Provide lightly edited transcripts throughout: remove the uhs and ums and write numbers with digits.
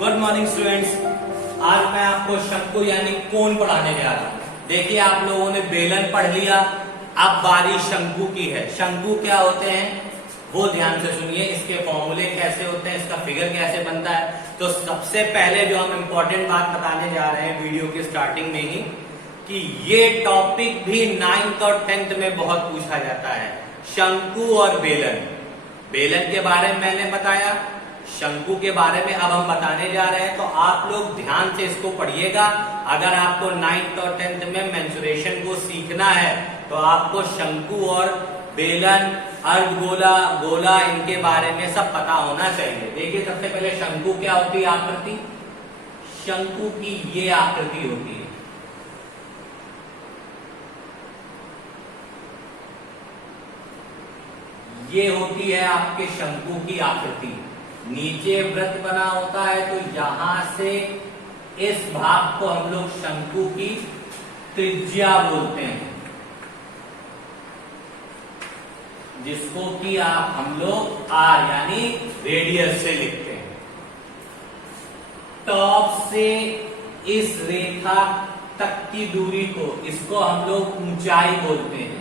Good morning students. आज मैं आपको शंकु यानी कोण पढ़ाने जा रहा हूँ। देखिए आप लोगों ने बेलन पढ़ लिया, अब बारी शंकु की है। शंकु क्या होते हैं वो ध्यान से सुनिए, इसके फॉर्मूले कैसे होते हैं, इसका फिगर कैसे बनता है। तो सबसे पहले जो हम इम्पोर्टेंट बात बताने जा रहे हैं वीडियो की स्टार्टिंग में ही, कि ये टॉपिक भी 9th और 10th में बहुत पूछा जाता है, शंकु और बेलन। बेलन के बारे में मैंने बताया, शंकु के बारे में अब हम बताने जा रहे हैं, तो आप लोग ध्यान से इसको पढ़िएगा। अगर आपको 9th और 10th में मेंसुरेशन को सीखना है तो आपको शंकु और बेलन, अर्धगोला, गोला, इनके बारे में सब पता होना चाहिए। देखिए सबसे पहले शंकु क्या होती है आकृति। शंकु की ये आकृति होती है, ये होती है आपके शंकु की आकृति। नीचे वृत्त बना होता है, तो यहां से इस भाग को हम लोग शंकु की त्रिज्या बोलते हैं, जिसको कि हम लोग आर यानी रेडियस से लिखते हैं। टॉप से इस रेखा तक की दूरी को, इसको हम लोग ऊंचाई बोलते हैं।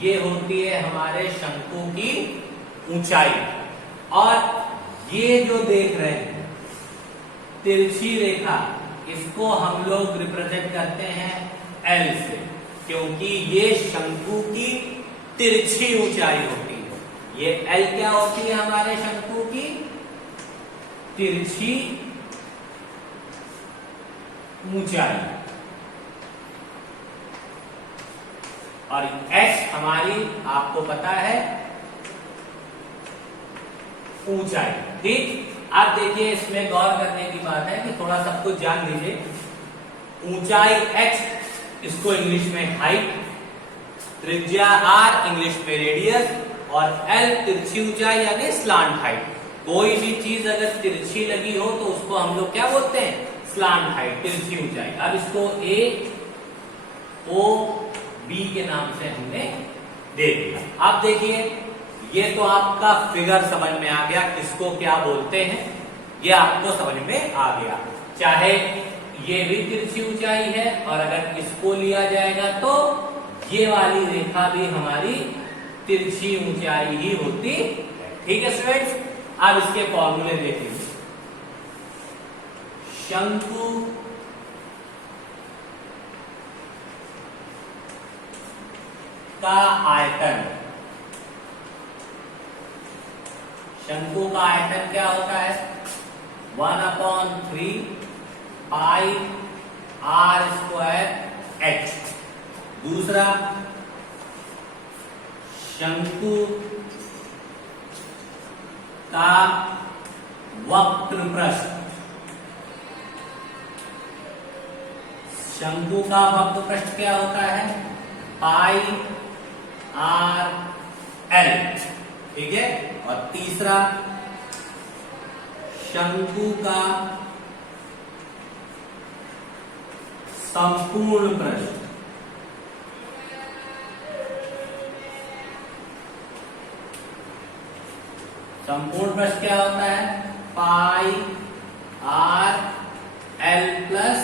ये होती है हमारे शंकु की ऊंचाई। और ये जो देख रहे हैं तिरछी रेखा, इसको हम लोग रिप्रेजेंट करते हैं एल से, क्योंकि ये शंकु की तिरछी ऊंचाई होती है। ये एल क्या होती है हमारे शंकु की तिरछी ऊंचाई, और एच हमारी आपको पता है ऊंचाई। ठीक, अब देखिए इसमें गौर करने की बात है कि थोड़ा सब कुछ जान लीजिए। ऊंचाई एच, इसको इंग्लिश में हाइट, त्रिज्या आर इंग्लिश में रेडियस, और एल तिरछी ऊंचाई यानी स्लांट हाइट। कोई भी चीज अगर तिरछी लगी हो तो उसको हम लोग क्या बोलते हैं, स्लांट हाइट, तिरछी ऊंचाई। अब इसको ए ओ बी के नाम से हमने दे दिया। अब देखिए ये तो आपका फिगर समझ में आ गया, किसको क्या बोलते हैं ये आपको समझ में आ गया। चाहे ये भी तिरछी ऊंचाई है, और अगर इसको लिया जाएगा तो ये वाली रेखा भी हमारी तिरछी ऊंचाई ही होती है। ठीक है स्टूडेंट्स, अब इसके फॉर्मूले देख लीजिए। शंकु का आयतन, शंकु का आयतन क्या होता है, 1/3 पाई आर स्क्वायर एच। दूसरा, शंकु का वक्र पृष्ठ, शंकु का वक्र पृष्ठ क्या होता है, पाई आर एल। ठीक है, और तीसरा, शंकु का संपूर्ण पृष्ठ, संपूर्ण पृष्ठ क्या होता है, पाई आर एल प्लस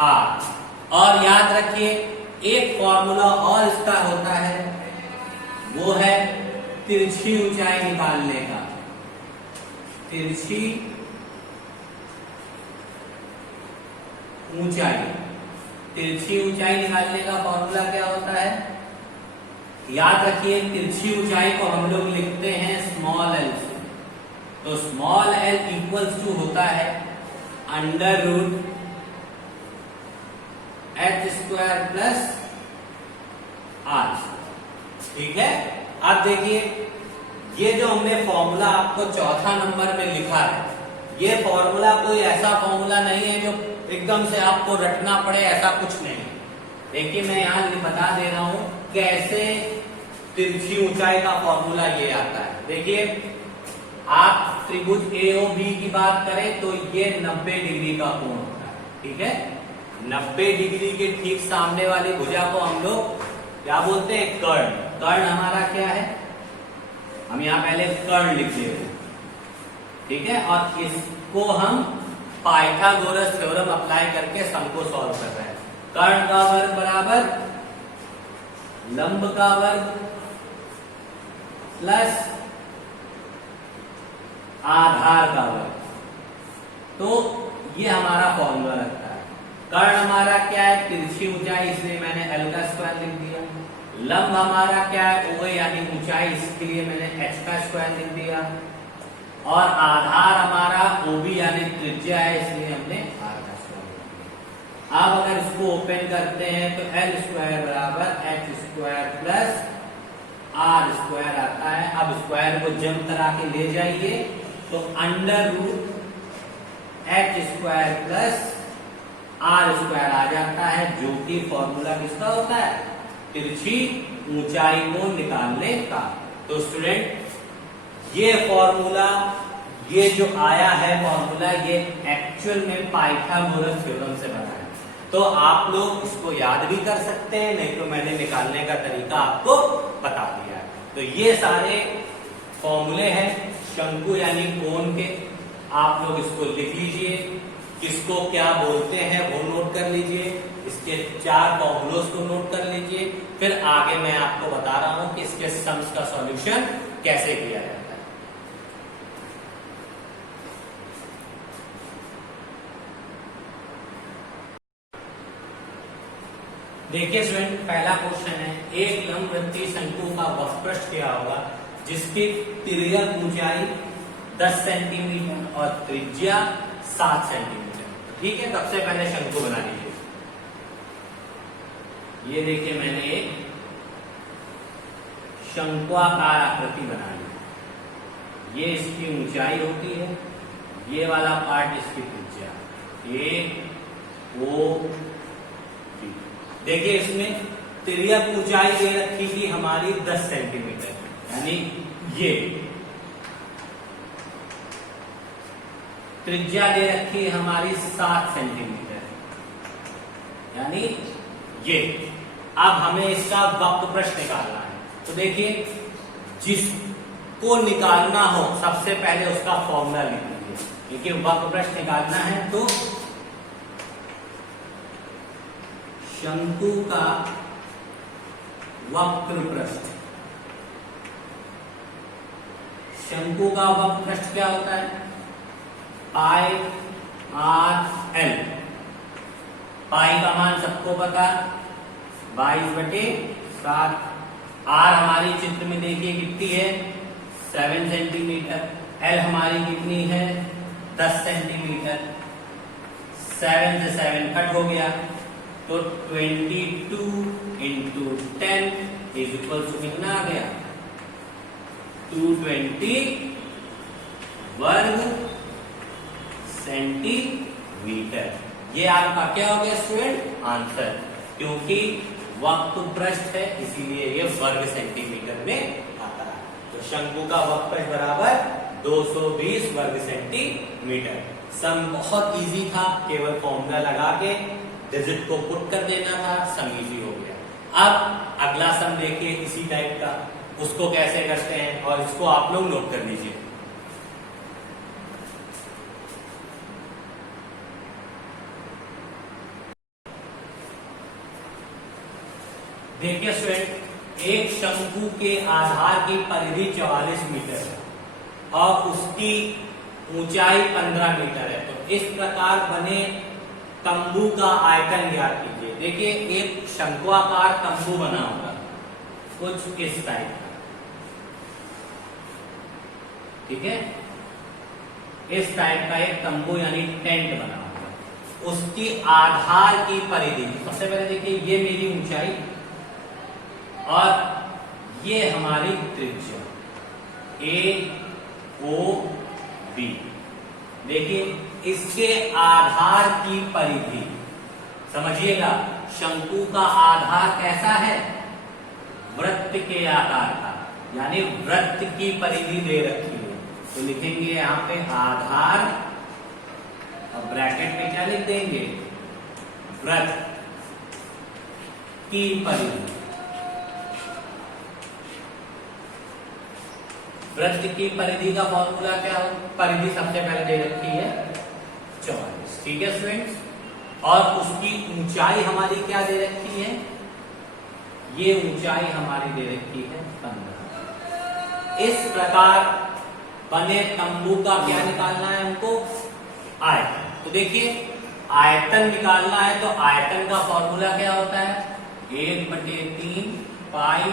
आर। और याद रखिए एक फॉर्मूला और इसका होता है, वो है तिरछी ऊंचाई निकालने का। तिरछी ऊंचाई, तिरछी ऊंचाई निकालने का फॉर्मूला क्या होता है, याद रखिए तिरछी ऊंचाई को हम लोग लिखते हैं स्मॉल एल से। तो स्मॉल एल इक्वल्स टू होता है √ एच स्क्वायर प्लस आर। ठीक है, अब देखिए ये जो हमने फॉर्मूला आपको चौथा नंबर में लिखा है, ये फॉर्मूला कोई ऐसा फॉर्मूला नहीं है जो एकदम से आपको रटना पड़े, ऐसा कुछ नहीं। देखिए मैं यहाँ बता दे रहा हूं कैसे तिरछी ऊंचाई का फॉर्मूला ये आता है। देखिए आप त्रिभुज एओबी की बात करें तो ये 90 डिग्री का कोण होता है। ठीक है, 90 डिग्री के ठीक सामने वाली भुजा को हम लोग क्या बोलते हैं, कर्ण। कर्ण हमारा क्या है, हम यहाँ पहले कर्ण लिख दे रहे हैं, ठीक है। और इसको हम पाइथागोरस थ्योरम अप्लाई करके सम को सॉल्व कर रहे हैं। कर्ण का वर्ग बराबर लंब का वर्ग प्लस आधार का वर्ग, तो ये हमारा फॉर्मूला लगता है। कर्ण हमारा क्या है, तिरछी ऊंचाई, इसलिए मैंने एल का स्क्वायर लिख दिया। लंब हमारा क्या है, ओ यानी ऊंचाई, इसके लिए मैंने एच का स्क्वायर लिख दिया। और आधार हमारा ओबी यानी त्रिज्या है, इसलिए हमने आर का स्क्वायर लिख दिया। अब अगर इसको ओपन करते हैं तो एल स्क्वायर बराबर H square plus R square आता है। अब स्क्वायर को जम करा के ले जाइए तो under root H square plus R square आ जाता है, जो कि फॉर्मूला किसका होता है, तिरछी ऊंचाई को निकालने का। तो स्टूडेंट ये फॉर्मूला, ये जो आया है फॉर्मूला, ये एक्चुअल में पाइथागोरस थ्योरम से बना है। तो आप लोग इसको याद भी कर सकते हैं, नहीं तो मैंने निकालने का तरीका आपको बता दिया है। तो ये सारे फॉर्मूले हैं शंकु यानी कोण के, आप लोग इसको लिख लीजिए, किसको क्या बोलते हैं वो नोट कर लीजिए, इसके 4 फॉर्मूलों को नोट कर लीजिए। फिर आगे मैं आपको बता रहा हूं कि इसके सम्स का सॉल्यूशन कैसे किया जाता है। देखिए स्टूडेंट, पहला क्वेश्चन है, एक लंबवृत्तीय शंकु का वक्रपृष्ठ क्या होगा जिसकी तिर्यक ऊंचाई 10 सेंटीमीटर और त्रिज्या 7 सेंटीमीटर। ठीक है, सबसे पहले शंकु बना लीजिए। ये देखिए मैंने एक शंक्वाकार आकृति बना ली। ये इसकी ऊंचाई होती है, ये वाला पार्ट इसकी त्रिज्या ए ओ बी। देखिए इसमें तिर्यक ऊंचाई दे रखी थी हमारी 10 सेंटीमीटर, यानी ये त्रिज्या दे रखी है हमारी 7 सेंटीमीटर, यानी ये। अब हमें इसका वक्रपृष्ठ निकालना है। तो देखिए, जिसको निकालना हो सबसे पहले उसका फॉर्मूला लिख लीजिए। देखिए वक्रपृष्ठ निकालना है तो शंकु का वक्रपृष्ठ, शंकु का वक्रपृष्ठ क्या होता है, पाई आर एल। पाई का मान सबको पता, 22/7। आर हमारी चित्र में देखिए कितनी है, 7 सेंटीमीटर। एल हमारी कितनी है, 10 सेंटीमीटर। 7 से 7 कट हो गया, तो 22 × 10 = कितना आ गया, 220 वर्ग सेंटीमीटर। ये आपका क्या हो गया स्टूडेंट, आंसर। क्योंकि वक्रपृष्ठ है इसीलिए ये वर्ग सेंटीमीटर में आता है। तो शंकु का वक्रपृष्ठ बराबर 220 वर्ग सेंटीमीटर। सम बहुत इजी था, केवल फॉर्मूला लगा के डिजिट को पुट कर देना था, सम इजी हो गया। अब अगला सम देखिए इसी टाइप का, उसको कैसे करते हैं और इसको आप लोग नोट कर लीजिए। देखिए स्टूडेंट, एक शंकु के आधार की परिधि 44 मीटर है और उसकी ऊंचाई 15 मीटर है। तो इस प्रकार बने तंबू का आयतन ज्ञात कीजिए। देखिए एक शंक्वाकार तंबू बना होगा कुछ इस टाइप का, ठीक है, इस टाइप का एक तंबू यानी टेंट बना होगा। उसकी आधार की परिधि, सबसे पहले देखिए ये मेरी ऊंचाई और ये हमारी त्रिज्या ए ओ बी। देखिए इसके आधार की परिधि, समझिएगा शंकु का आधार कैसा है, वृत्त के आकार का, यानी वृत्त की परिधि दे रखी है। तो लिखेंगे यहाँ पे आधार और ब्रैकेट में क्या लिख देंगे, वृत्त की परिधि। वृत्त की परिधि का फॉर्मूला क्या हो, परिधि सबसे पहले दे रखी है 44, ठीक है स्टूडेंट्स, और उसकी ऊंचाई हमारी क्या दे रखी है, ये ऊंचाई हमारी दे रखी है 15। इस प्रकार बने तंबू का क्या निकालना है हमको, आयतन। तो देखिए आयतन निकालना है तो आयतन का फॉर्मूला क्या होता है, 1/3 पाई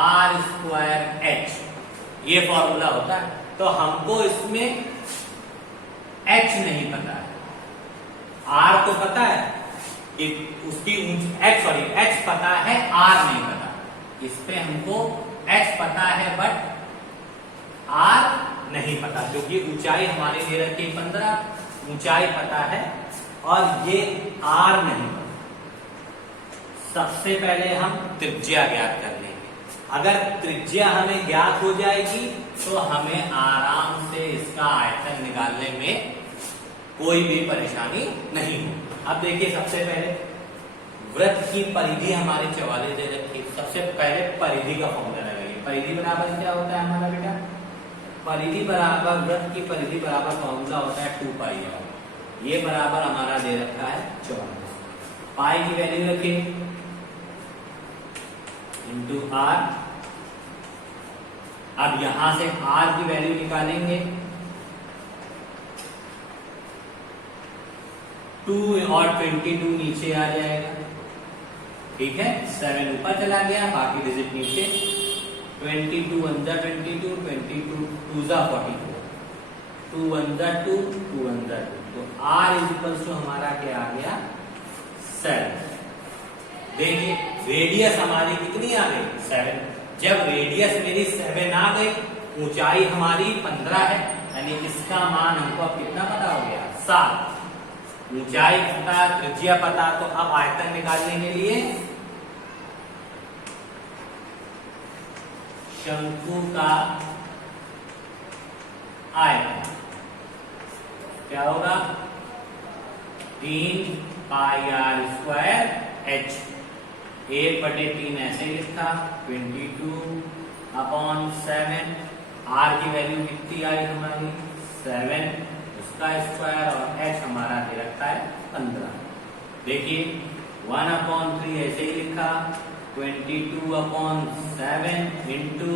आर स्क्वायर एच, ये फॉर्मूला होता है। तो हमको इसमें एच नहीं पता है, आर तो पता है कि उसकी एच पता है, आर नहीं पता। इस पे हमको एच पता है बट आर नहीं पता, क्योंकि ऊंचाई हमारी दे रखी 15, ऊंचाई पता है और ये आर नहीं पता। सबसे पहले हम त्रिज्या ज्ञात कर लेंगे। अगर त्रिज्या हमें ज्ञात हो जाएगी तो हमें आराम से इसका आयतन निकालने में कोई भी परेशानी नहीं हो। अब देखिए सबसे पहले वृत्त की परिधि हमारी 44 दे रखी है। सबसे पहले परिधि का फॉर्मूला लगाइए। परिधि बराबर क्या होता है हमारा बेटा, परिधि बराबर वृत्त की परिधि बराबर फॉर्मूला होता है 2 पाई आर। ये बराबर हमारा दे रखा है 44। पाई की वैल्यू रखिए इंटू आर। अब यहां से आर की वैल्यू निकालेंगे, 2 और 22 नीचे आ जाएगा, ठीक है। 7 ऊपर चला गया, बाकी डिजिट नीचे। 22 अंदर 22, 22 2 जा 44, 2 अंदर 2, 2 अंदर 2। तो R इक्वल्स टू हमारा क्या आ गया 7। देखिए रेडियस हमारी कितनी आ गई 7। जब रेडियस मेरी 7 आ गई, ऊंचाई हमारी 15 है, यानी इसका मान हमको अब कितना पता हो गया 7। ऊंचाई पता, त्रिज्या पता, तो अब आयतन निकालने के लिए शंकु का आयतन क्या होगा, 3 पाई आर स्क्वायर एच। 1/3 ऐसे लिखा, 22/7। आर की वैल्यू कितनी आई हमारी 7, उसका स्क्वायर, और एच हमारा दे रखा है 15। देखिए 1/3 ऐसे ही लिखा, 22/7 इंटू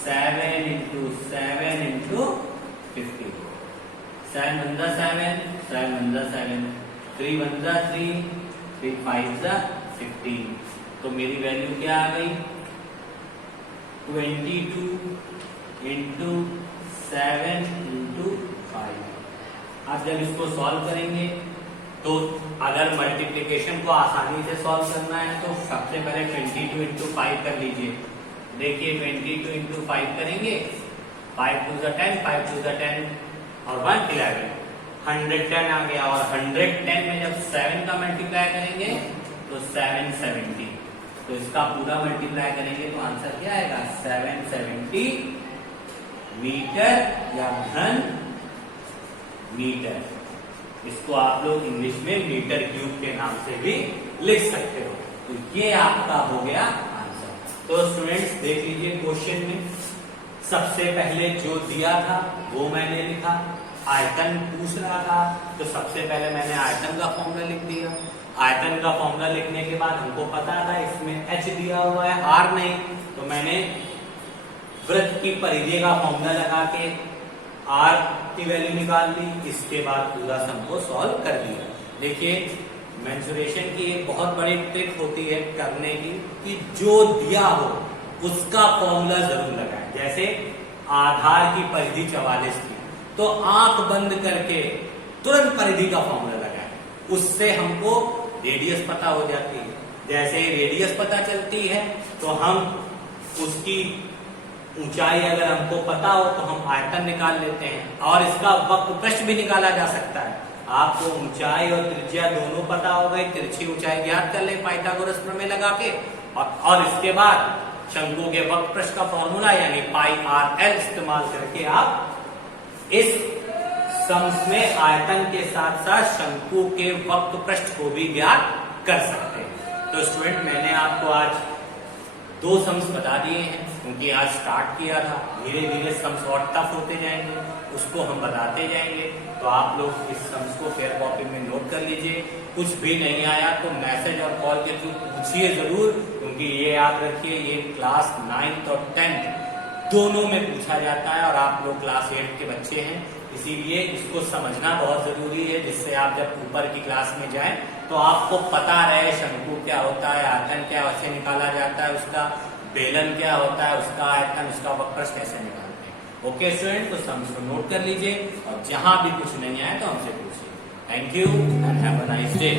7 इंटू 7 इंटू 50। 7 1 7, 7 1 7, 3 1 3, 3 5 15। तो मेरी वैल्यू क्या आ गई 22 इंटू 7 इंटू 5। अब जब इसको सॉल्व करेंगे तो अगर मल्टीप्लिकेशन को आसानी से सॉल्व करना है तो सबसे पहले 22 इंटू 5 कर लीजिए। देखिए 22 इंटू 5 करेंगे, 5 2 10, 5 2 10 और 1 11, 110 आ गया। और 110 में जब 7 का मल्टीप्लाई करेंगे तो 770, तो इसका पूरा मल्टीप्लाई करेंगे तो आंसर क्या आएगा 770 मीटर या घन मीटर। इसको आप लोग इंग्लिश में मीटर क्यूब के नाम से भी लिख सकते हो। तो ये आपका हो गया आंसर। तो स्टूडेंट्स देख लीजिए क्वेश्चन में सबसे पहले जो दिया था वो मैंने लिखा, आयतन पूछ रहा था तो सबसे पहले मैंने आयतन का फॉर्मूला लिख दिया। आयतन का फॉर्मूला लिखने के बाद हमको पता था इसमें एच दिया हुआ है, आर नहीं, तो मैंने वृत्त की परिधि का फॉर्मूला लगा के आर की वैल्यू निकाल ली। इसके बाद पूरा सम को सॉल्व कर दिया। देखिए मेंसुरेशन की एक बहुत बड़ी ट्रिक होती है करने की कि जो दिया हो उसका फॉर्मूला जरूर लगाएं। जैसे आधार की परिधि 44 थी तो आंख बंद करके तुरंत परिधि का फॉर्मूला लगाएं, उससे हमको रेडियस पता हो जाती है। जैसे रेडियस पता चलती है तो हम उसकी ऊंचाई अगर हमको पता हो तो हम आयतन निकाल लेते हैं, और इसका वक्रपृष्ठ भी निकाला जा सकता है। आपको ऊंचाई और त्रिज्या दोनों पता हो गई, तिरछी ऊंचाई ज्ञात कर ले पाइथागोरस प्रमेय लगा के, और इसके बाद शंकु के वक्रपृष्ठ का फॉर्मूला यानी पाई आर एल इस्तेमाल करके आप इस सम्स में आयतन के साथ साथ शंकु के वक्रपृष्ठ को भी ज्ञात कर सकते हैं। तो स्टूडेंट मैंने आपको आज 2 सम्स बता दिए हैं। क्योंकि आज स्टार्ट किया था। धीरे धीरे सम्स और टफ होते जाएंगे, उसको हम बताते जाएंगे। तो आप लोग इस सम्स को फेयर कॉपी में नोट कर लीजिए। कुछ भी नहीं आया तो मैसेज और कॉल के थ्रू पूछिए जरूर, क्योंकि ये याद रखिए ये क्लास 9th और 10th दोनों में पूछा जाता है और आप लोग क्लास 8 के बच्चे हैं, इसीलिए इसको समझना बहुत जरूरी है, जिससे आप जब ऊपर की क्लास में जाएं तो आपको पता रहे शंकु क्या होता है, आयतन क्या वैसे निकाला जाता है उसका, बेलन क्या होता है उसका, आयतन उसका वक्रस कैसे निकालते हैं। ओके स्टूडेंट, तो सम्स को नोट कर लीजिए और जहां भी कुछ नहीं आए तो हमसे पूछिए। Thank you and have a nice day.